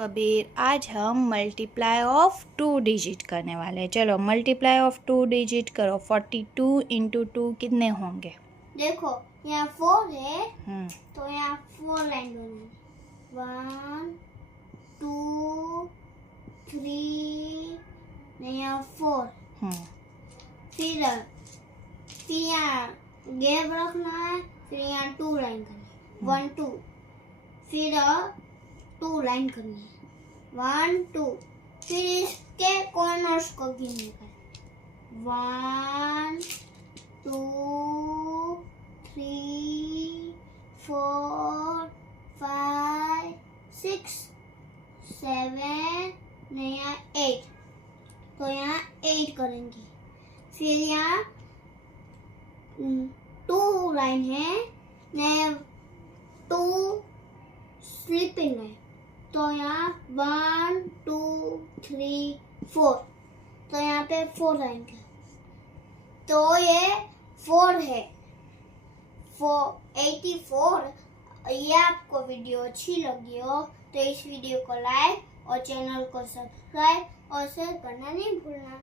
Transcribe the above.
कबीर, आज हम multiply of 2 digit करने वाले हैं। चलो मल्टीप्लाई ऑफ 2 डिजिट करो। 42 इंटू 2 कितने होंगे? देखो यहाँ 4 है तो यहाँ 4 लाइन होंगी। 1 2 3 यहाँ 4। फिर यहाँ गैप रखना है। फिर यहाँ 2 लाइन करनी है। 1 2 फिर 2 लाइन करनी है। 1 2 फिर इसके कॉर्नर्स को गिनने का 1 2 3 4 5 6 7 यहाँ 8। तो यहाँ 8 करेंगे। फिर यहाँ 2 लाइन है न 2 स्लीपिंग है। तो यहाँ 1 2 3 4। तो यहाँ पे 4 लाइन है। तो ये 4 है। 84। ये आपको वीडियो अच्छी लगी हो तो इस वीडियो को लाइक और चैनल को सब्सक्राइब और शेयर करना नहीं भूलना।